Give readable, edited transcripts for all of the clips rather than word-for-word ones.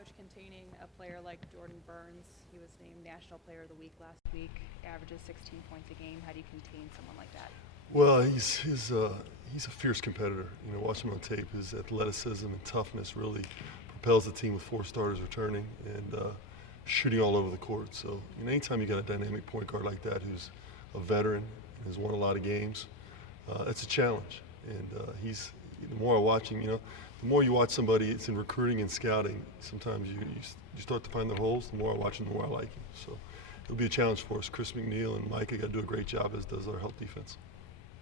Coach, containing a player like Jordan Burns, he was named National Player of the Week last week, averages 16 points a game. How do you contain someone like that? Well, he's a fierce competitor. You know, watching him on tape, his athleticism and toughness really propels the team with 4 starters returning and shooting all over the court. So, you know, anytime you got a dynamic point guard like that who's a veteran and has won a lot of games, it's a challenge. And the more I watch him, you know, the more you watch somebody, it's in recruiting and scouting. Sometimes you start to find their holes. The more I watch him, the more I like him. So it'll be a challenge for us. Chris McNeil and Mika got to do a great job, as does our help defense.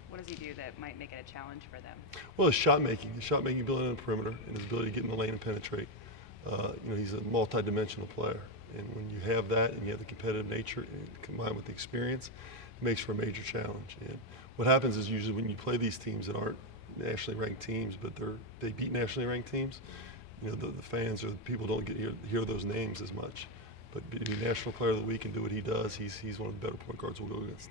What does he do that might make it a challenge for them? Well, his shot making ability on the perimeter, and his ability to get in the lane and penetrate. You know, he's a multi-dimensional player, and when you have that and you have the competitive nature combined with the experience, it makes for a major challenge. And what happens is usually when you play these teams that aren't nationally ranked teams, but they beat nationally ranked teams, you know, the fans or the people don't hear those names as much. But be National Player of the Week and do what he does, he's one of the better point guards we'll go against.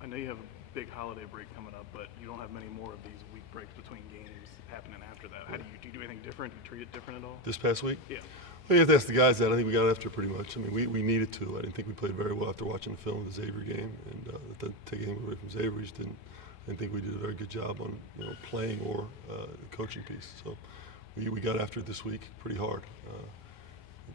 I know you have a big holiday break coming up, but you don't have many more of these week breaks between games happening after that. How do you do anything different? Do you treat it different at all? This past week? Yeah. Well, you have to ask the guys that. I think we got after pretty much. I mean, we needed to. I didn't think we played very well after watching the film of the Xavier game, and that taking anything away from Xavier, we just didn't think we did a very good job on, you know, playing or the coaching piece. So we got after it this week pretty hard.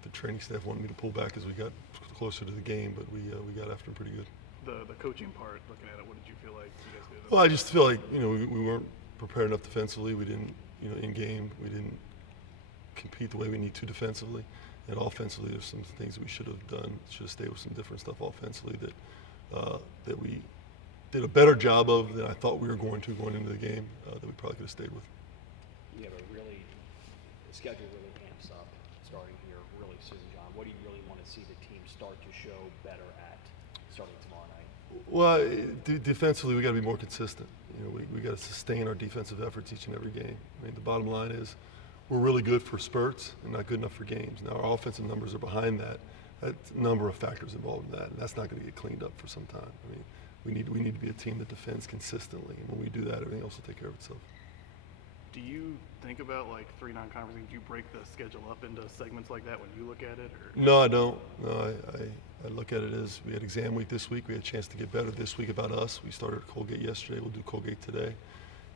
The training staff wanted me to pull back as we got closer to the game, but we got after it pretty good. The coaching part, looking at it, what did you feel like you guys did? Well, I just feel like, you know, we weren't prepared enough defensively. We didn't, you know, in game, we didn't compete the way we need to defensively. And offensively, there's some things that we should have done. Should have stayed with some different stuff offensively that we did a better job of than I thought we were going into the game that we probably could have stayed with. You have the schedule really amps up starting here really soon, John. What do you really want to see the team start to show better at starting tomorrow night? Well, defensively, we got to be more consistent. You know, we got to sustain our defensive efforts each and every game. I mean, the bottom line is we're really good for spurts and not good enough for games. Now, our offensive numbers are behind that. That's a number of factors involved in that, and that's not going to get cleaned up for some time. I mean, we need to be a team that defends consistently, and when we do that, everything else will take care of itself. Do you think about like 3 non-conference games? Do you break the schedule up into segments like that when you look at it? Or? No, I don't. No, I look at it as we had exam week this week. We had a chance to get better this week about us. We started Colgate yesterday. We'll do Colgate today.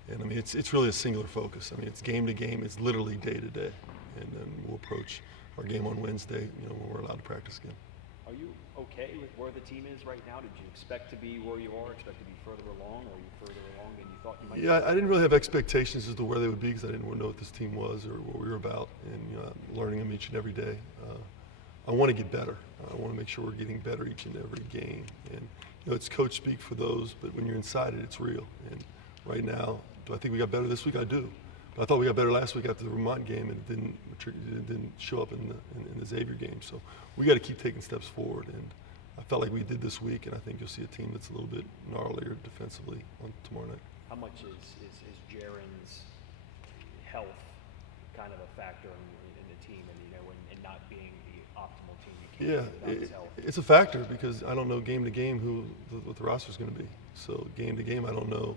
And I mean, it's really a singular focus. I mean, it's game to game. It's literally day to day. And then we'll approach our game on Wednesday, you know, when we're allowed to practice again. Are you okay with where the team is right now? Did you expect to be where you are, expect to be further along, or are you further along than you thought you might be? Yeah, I didn't really have expectations as to where they would be because I didn't know what this team was or what we were about, and you know, I'm learning them each and every day. I want to get better. I want to make sure we're getting better each and every game. And you know, it's coach speak for those, but when you're inside it, it's real. And right now, do I think we got better this week? I do. But I thought we got better last week after the Vermont game, and it didn't show up in the Xavier game. So we got to keep taking steps forward. And I felt like we did this week, and I think you'll see a team that's a little bit gnarlier defensively on tomorrow night. How much is Jaren's health kind of a factor in the team, and you know, and not being the optimal team you can without his health? It's a factor because I don't know game to game what the roster is going to be. So game to game, I don't know.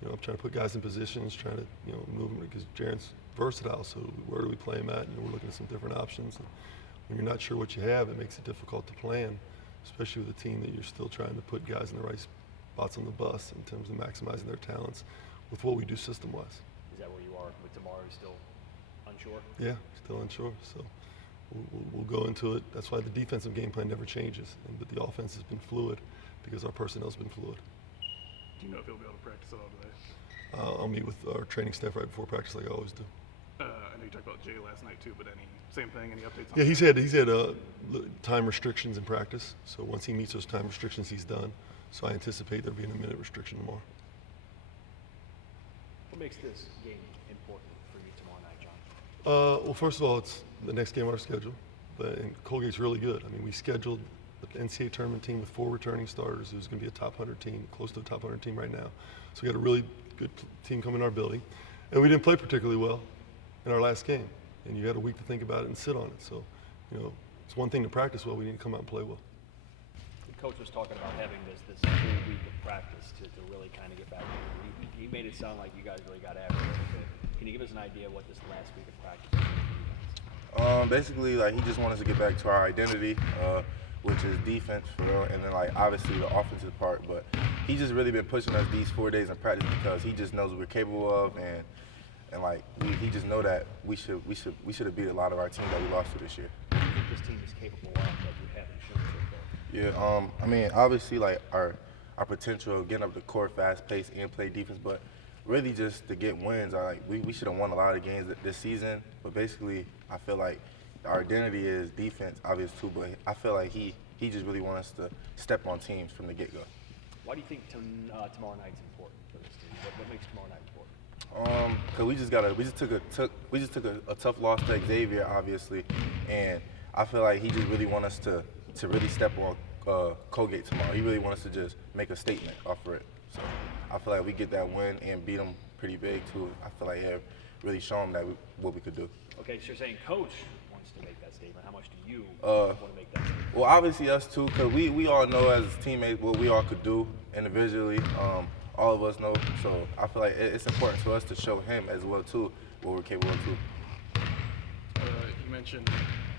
You know, I'm trying to put guys in positions, trying to, you know, move them because Jaren's versatile. So where do we play him at? You know, we're looking at some different options. And when you're not sure what you have, it makes it difficult to plan, especially with a team that you're still trying to put guys in the right spots on the bus in terms of maximizing their talents with what we do system-wise. Is that where you are with tomorrow? Still unsure? Yeah, still unsure. So we'll go into it. That's why the defensive game plan never changes, but the offense has been fluid because our personnel's been fluid. Do you know if he'll be able to practice at all today? I'll meet with our training staff right before practice like I always do. I know you talked about Jay last night too, but same thing, any updates on Yeah, that? he's had time restrictions in practice. So once he meets those time restrictions, he's done. So I anticipate there'll be a minute restriction tomorrow. What makes this game important for you tomorrow night, John? Well, first of all, it's the next game on our schedule. And Colgate's really good. I mean, we scheduled the NCAA tournament team with 4 returning starters. It was going to be a top 100 team, close to a top 100 team right now. So we got a really good team coming in our building. And we didn't play particularly well in our last game. And you had a week to think about it and sit on it. So, you know, it's one thing to practice well. We need to come out and play well. The coach was talking about having this full week of practice to really kind of get back. He made it sound like you guys really got after it a bit. Can you give us an idea of what this last week of practice was for you guys? Basically, like, he just wants us to get back to our identity, which is defense, for real, and then, like, obviously the offensive part. But he just really been pushing us these 4 days in practice because he just knows what we're capable of, and like, he just know that we should have beat a lot of our teams that we lost to this year. What do you think this team is capable of that you haven't shown so far? Yeah, I mean, obviously, like, our potential of getting up the court fast pace and play defense, but really just to get wins. Like, we should have won a lot of games this season, but basically I feel like our identity is defense, obvious too, but I feel like he just really wants us to step on teams from the get-go. Why do you think tomorrow night's important for this team? What makes tomorrow night important? Cause we just took a tough loss to Xavier, obviously, and I feel like he just really wants us to really step on Colgate tomorrow. He really wants us to just make a statement off of it. So I feel like we get that win and beat them pretty big too. I feel like really show them that what we could do. Okay, so you're saying coach wants to make that statement. How much do you want to make that statement? Well, obviously us too, because we all know as teammates what we all could do individually. All of us know, so I feel like it's important for us to show him as well too what we're capable of too. You mentioned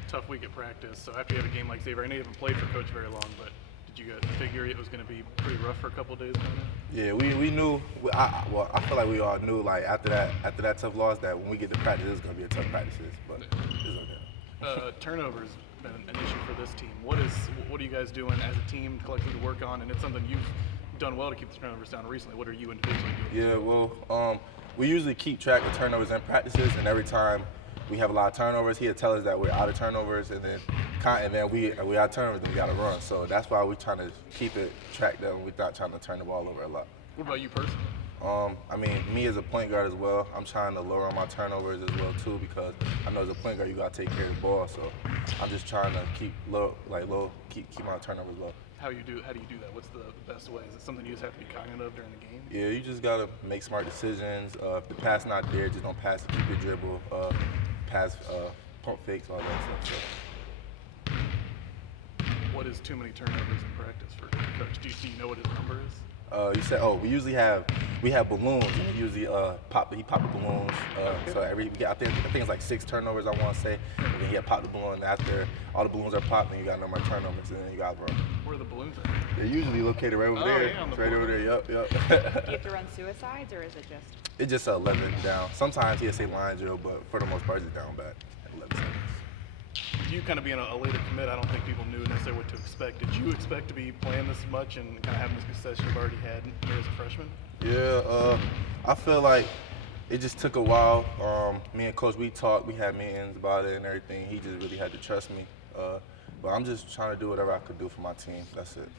tough week at practice, so after you have a game like Xavier, I know you haven't played for Coach very long, but did you guys figure it was going to be pretty rough for a couple of days coming in? Yeah, we knew. I feel like we all knew, like, after that tough loss, that when we get to practice, it's going to be a tough practice. But it's okay. Turnovers been an issue for this team. What are you guys doing as a team collectively to work on? And it's something you've done well to keep the turnovers down recently. What are you individually doing? Yeah, well, we usually keep track of turnovers in practices, and every time we have a lot of turnovers, he'll tell us that we're out of turnovers, and then we out of turnovers, then we got to run. So that's why we're trying to keep it tracked that we're not trying to turn the ball over a lot. What about you personally? I mean, me as a point guard as well, I'm trying to lower my turnovers as well too, because I know as a point guard you gotta take care of the ball. So I'm just trying to keep keep my turnovers low. How do you do that? What's the best way? Is it something you just have to be cognizant of during the game? Yeah, you just gotta make smart decisions. If the pass not there, just don't pass it. Keep your dribble. Pass, pump fakes, all that stuff. So. What is too many turnovers in practice for Coach? Do you know what his number is? You said, we usually have balloons. And he usually pop the balloons. So I think it's like 6 turnovers, I want to say. And then he had popped the balloon. And after all the balloons are popped, then you got no more turnovers, and then you got run. Where are the balloons at? They're usually located right over there. Yeah, on the right board. over there. Yup. Do you have to run suicides, or is it just? It's just 11 down. Sometimes he'll say line drill, but for the most part, it's down back at 11 seconds. You kind of being a later commit, I don't think people knew necessarily what to expect. Did you expect to be playing this much and kind of having this success you've already had here as a freshman? Yeah, I feel like it just took a while. Me and Coach, we talked, we had meetings about it and everything. He just really had to trust me. But I'm just trying to do whatever I could do for my team. That's it.